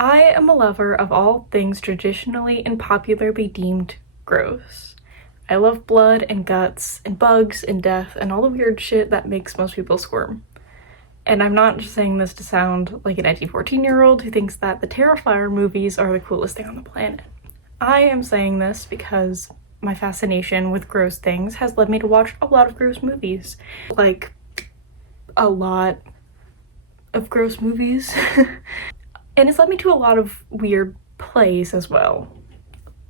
I am a lover of all things traditionally and popularly deemed gross. I love blood and guts and bugs and death and all the weird shit that makes most people squirm. And I'm not just saying this to sound like an edgy 14-year-old who thinks that the Terrifier movies are the coolest thing on the planet. I am saying this because my fascination with gross things has led me to watch a lot of gross movies. Like, a lot of gross movies. And it's led me to a lot of weird plays as well.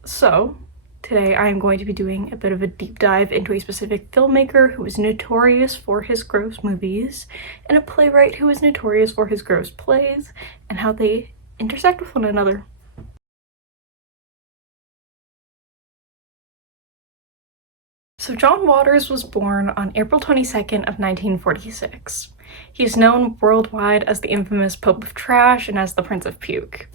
So, today I am going to be doing a bit of a deep dive into a specific filmmaker who is notorious for his gross movies, and a playwright who is notorious for his gross plays, and how they intersect with one another. So John Waters was born on April 22nd of 1946. He is known worldwide as the infamous Pope of Trash and as the Prince of Puke.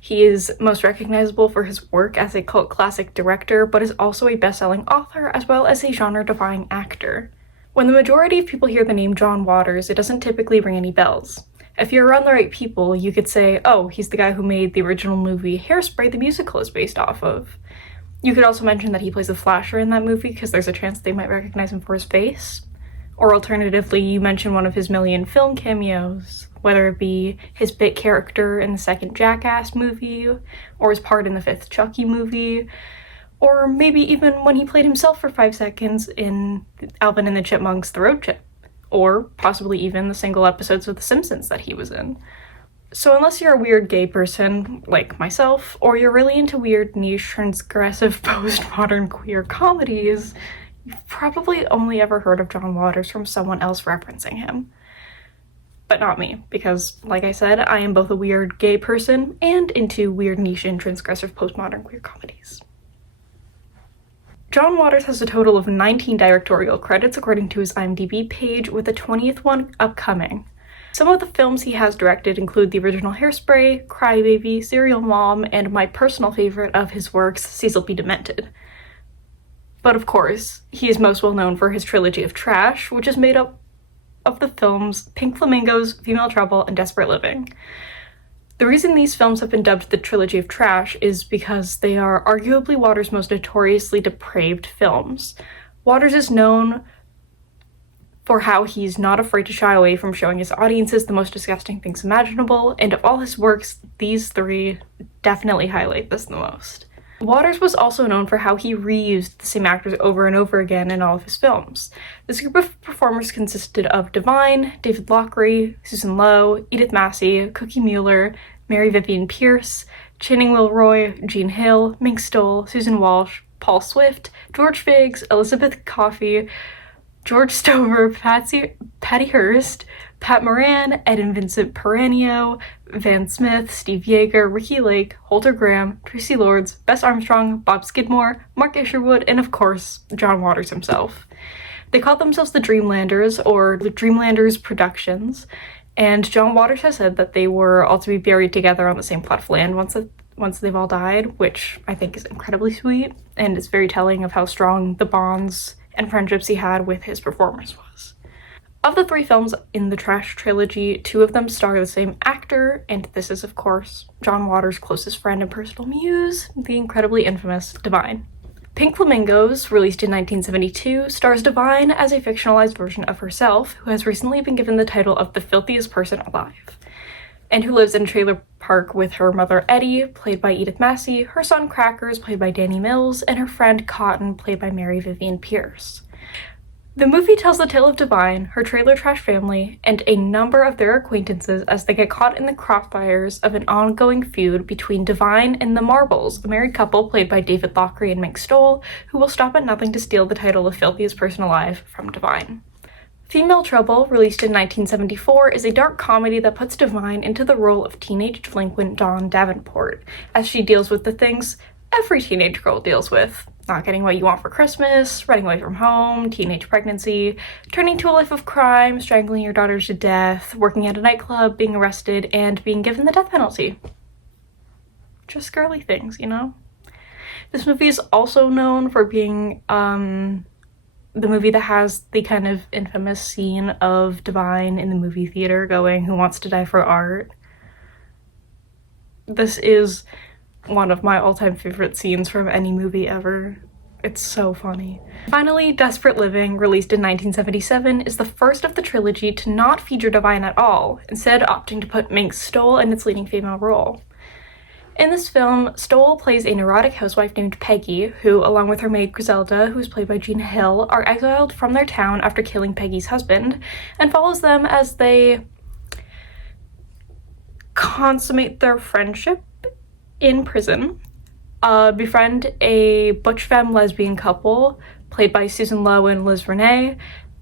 He is most recognizable for his work as a cult classic director, but is also a best-selling author as well as a genre-defying actor. When the majority of people hear the name John Waters, it doesn't typically ring any bells. If you're around the right people, you could say, oh, he's the guy who made the original movie Hairspray the musical is based off of. You could also mention that he plays the Flasher in that movie because there's a chance they might recognize him for his face. Or alternatively, you mention one of his million film cameos, whether it be his bit character in the second Jackass movie, or his part in the fifth Chucky movie, or maybe even when he played himself for 5 seconds in Alvin and the Chipmunks' The Road Trip, or possibly even the single episodes of The Simpsons that he was in. So unless you're a weird gay person, like myself, or you're really into weird niche transgressive postmodern queer comedies, you've probably only ever heard of John Waters from someone else referencing him. But not me, because, like I said, I am both a weird gay person and into weird niche and transgressive postmodern queer comedies. John Waters has a total of 19 directorial credits according to his IMDb page, with the 20th one upcoming. Some of the films he has directed include the original Hairspray, Crybaby, Serial Mom, and my personal favorite of his works, Cecil be Demented. But of course, he is most well known for his trilogy of trash, which is made up of the films Pink Flamingos, Female Trouble, and Desperate Living. The reason these films have been dubbed the trilogy of trash is because they are arguably Waters' most notoriously depraved films. Waters is known for how he's not afraid to shy away from showing his audiences the most disgusting things imaginable, and of all his works, these three definitely highlight this the most. Waters was also known for how he reused the same actors over and over again in all of his films. This group of performers consisted of Divine, David Lochary, Susan Lowe, Edith Massey, Cookie Mueller, Mary Vivian Pierce, Channing Wilroy, Jean Hill, Mink Stoll, Susan Walsh, Paul Swift, George Figs, Elizabeth Coffey, George Stover, Patty Hearst, Pat Moran, Ed and Vincent Peranio, Van Smith, Steve Yeager, Ricky Lake, Holter Graham, Tracy Lords, Bess Armstrong, Bob Skidmore, Mark Isherwood, and of course, John Waters himself. They called themselves the Dreamlanders, or the Dreamlanders Productions, and John Waters has said that they were all to be buried together on the same plot of land once they've all died, which I think is incredibly sweet, and it's very telling of how strong the bonds and friendships he had with his performers was. Of the 3 films in the Trash trilogy, 2 of them star the same actor, and this is, of course, John Waters' closest friend and personal muse, the incredibly infamous Divine. Pink Flamingos, released in 1972, stars Divine as a fictionalized version of herself, who has recently been given the title of the filthiest person alive, and who lives in a trailer park with her mother Eddie, played by Edith Massey, her son Crackers, played by Danny Mills, and her friend Cotton, played by Mary Vivian Pierce. The movie tells the tale of Divine, her trailer trash family, and a number of their acquaintances as they get caught in the crossfires of an ongoing feud between Divine and the Marbles, a married couple played by David Lochary and Mink Stoll, who will stop at nothing to steal the title of filthiest person alive from Divine. Female Trouble, released in 1974, is a dark comedy that puts Divine into the role of teenage delinquent Dawn Davenport, as she deals with the things every teenage girl deals with: not getting what you want for Christmas, running away from home, teenage pregnancy, turning to a life of crime, strangling your daughter to death, working at a nightclub, being arrested, and being given the death penalty. Just girly things, you know? This movie is also known for being the movie that has the kind of infamous scene of Divine in the movie theater going, "Who wants to die for art?" This is one of my all-time favorite scenes from any movie ever. It's so funny. Finally, Desperate Living, released in 1977, is the first of the trilogy to not feature Divine at all, instead opting to put Minx Stoll in its leading female role. In this film, Stoll plays a neurotic housewife named Peggy, who, along with her maid Griselda, who is played by Gina Hill, are exiled from their town after killing Peggy's husband, and follows them as they consummate their friendship in prison, befriend a butch femme lesbian couple, played by Susan Lowe and Liz Renee,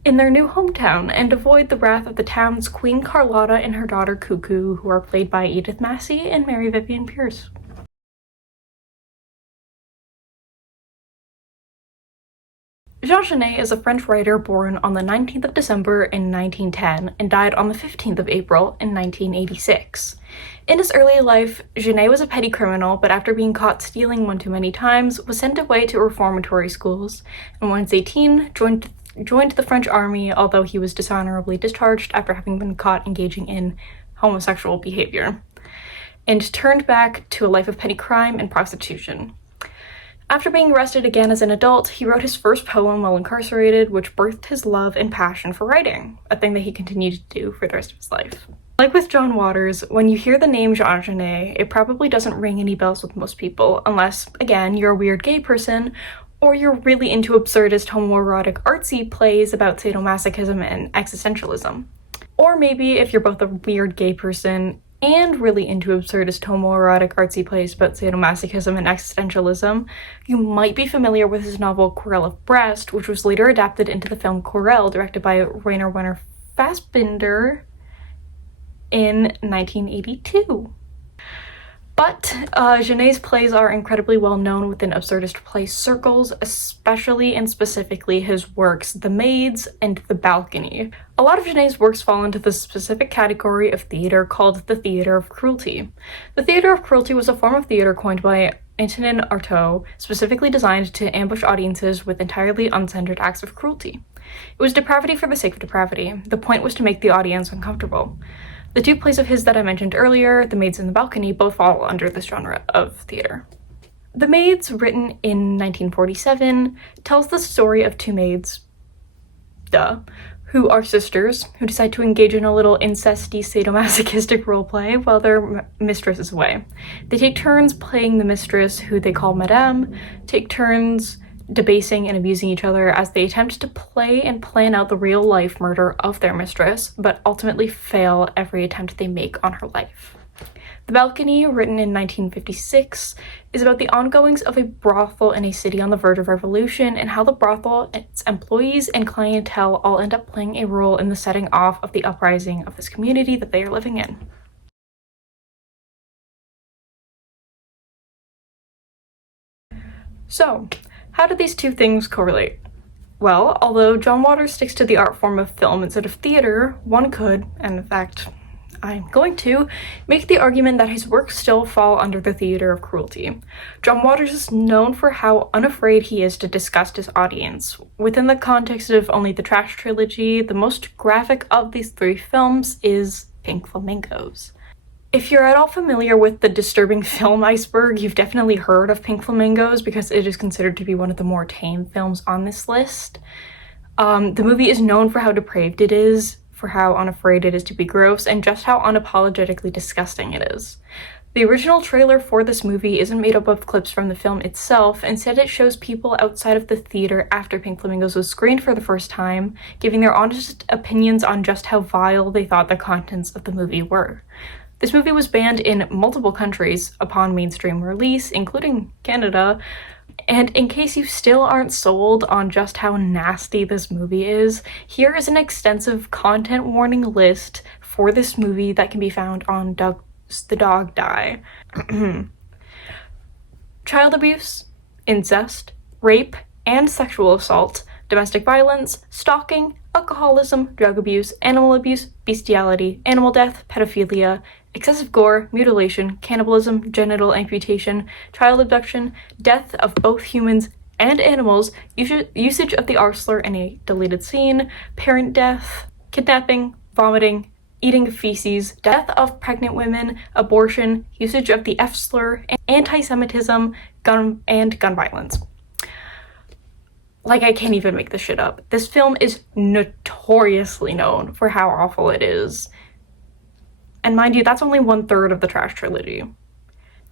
in their new hometown, and avoid the wrath of the town's Queen Carlotta and her daughter Cuckoo, who are played by Edith Massey and Mary Vivian Pierce. Jean Genet is a French writer born on the 19th of December in 1910 and died on the 15th of April in 1986. In his early life, Genet was a petty criminal, but after being caught stealing one too many times, was sent away to reformatory schools, and when he was 18, joined the French army, although he was dishonorably discharged after having been caught engaging in homosexual behavior, and turned back to a life of petty crime and prostitution. After being arrested again as an adult, he wrote his first poem while incarcerated, which birthed his love and passion for writing, a thing that he continued to do for the rest of his life. Like with John Waters, when you hear the name Jean Genet, it probably doesn't ring any bells with most people, unless, again, you're a weird gay person, or you're really into absurdist homoerotic artsy plays about sadomasochism and existentialism. Or maybe if you're both a weird gay person and really into absurdist homoerotic artsy plays about sadomasochism and existentialism, you might be familiar with his novel Querelle of Brest, which was later adapted into the film Querelle, directed by Rainer Werner Fassbinder in 1982. But Genet's plays are incredibly well known within absurdist play circles, especially and specifically his works The Maids and The Balcony. A lot of Genet's works fall into the specific category of theater called the theater of cruelty. The theater of cruelty was a form of theater coined by Antonin Artaud, specifically designed to ambush audiences with entirely uncensored acts of cruelty. It was depravity for the sake of depravity. The point was to make the audience uncomfortable. The two plays of his that I mentioned earlier, The Maids and The Balcony, both fall under this genre of theater. The Maids, written in 1947, tells the story of two maids, who are sisters, who decide to engage in a little incesty sadomasochistic roleplay while their mistress is away. They take turns playing the mistress, who they call Madame, take turns debasing and abusing each other as they attempt to play and plan out the real-life murder of their mistress, but ultimately fail every attempt they make on her life. The Balcony, written in 1956, is about the ongoings of a brothel in a city on the verge of revolution and how the brothel, its employees, and clientele all end up playing a role in the setting off of the uprising of this community that they are living in. So, how do these two things correlate? Well, although John Waters sticks to the art form of film instead of theater, one could, and in fact, I'm going to, make the argument that his works still fall under the theater of cruelty. John Waters is known for how unafraid he is to disgust his audience. Within the context of only the Trash trilogy, the most graphic of these three films is Pink Flamingos. If you're at all familiar with the disturbing film iceberg, you've definitely heard of Pink Flamingos because it is considered to be one of the more tame films on this list. The movie is known for how depraved it is, for how unafraid it is to be gross, and just how unapologetically disgusting it is. The original trailer for this movie isn't made up of clips from the film itself. Instead, it shows people outside of the theater after Pink Flamingos was screened for the first time, giving their honest opinions on just how vile they thought the contents of the movie were. This movie was banned in multiple countries upon mainstream release, including Canada, and in case you still aren't sold on just how nasty this movie is, here is an extensive content warning list for this movie that can be found on Doug's The Dog Die. Child abuse, incest, rape, and sexual assault, domestic violence, stalking, alcoholism, drug abuse, animal abuse, bestiality, animal death, pedophilia, excessive gore, mutilation, cannibalism, genital amputation, child abduction, death of both humans and animals, usage of the R slur in a deleted scene, parent death, kidnapping, vomiting, eating of feces, death of pregnant women, abortion, usage of the F slur, anti-Semitism, gun violence. Like, I can't even make this shit up. This film is notoriously known for how awful it is. And mind you, that's only 1/3 of the trash trilogy.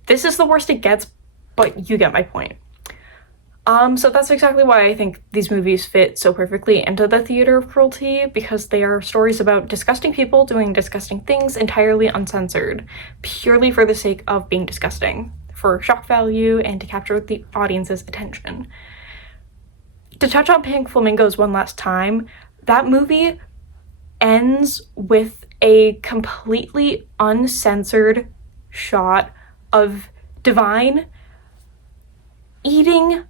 This is the worst it gets, but you get my point. So that's exactly why I think these movies fit so perfectly into the theater of cruelty, because they are stories about disgusting people doing disgusting things entirely uncensored, purely for the sake of being disgusting, for shock value and to capture the audience's attention. To touch on Pink Flamingos one last time, that movie ends with a completely uncensored shot of Divine eating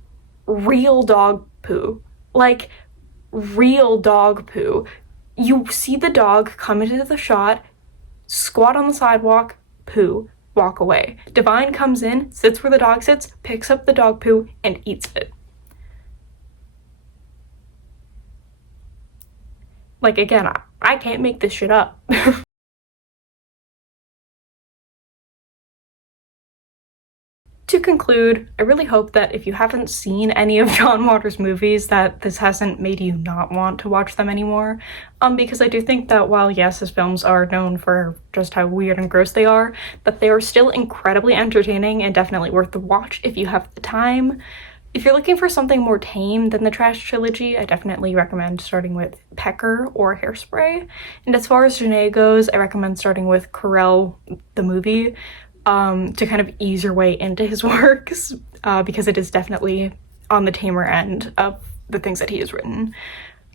real dog poo. Like, real dog poo. You see the dog come into the shot, squat on the sidewalk, poo, walk away. Divine comes in, sits where the dog sits, picks up the dog poo, and eats it. Like, again, I can't make this shit up. To conclude, I really hope that if you haven't seen any of John Waters' movies, that this hasn't made you not want to watch them anymore. Because I do think that while, yes, his films are known for just how weird and gross they are, that they are still incredibly entertaining and definitely worth the watch if you have the time. If you're looking for something more tame than the trash trilogy, I definitely recommend starting with Becker or Hairspray. And as far as Genet goes, I recommend starting with Querelle, the movie, to kind of ease your way into his works, because it is definitely on the tamer end of the things that he has written.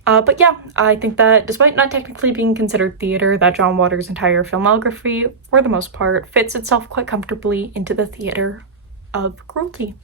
But yeah, I think that despite not technically being considered theater, that John Waters' entire filmography, for the most part, fits itself quite comfortably into the theater of cruelty.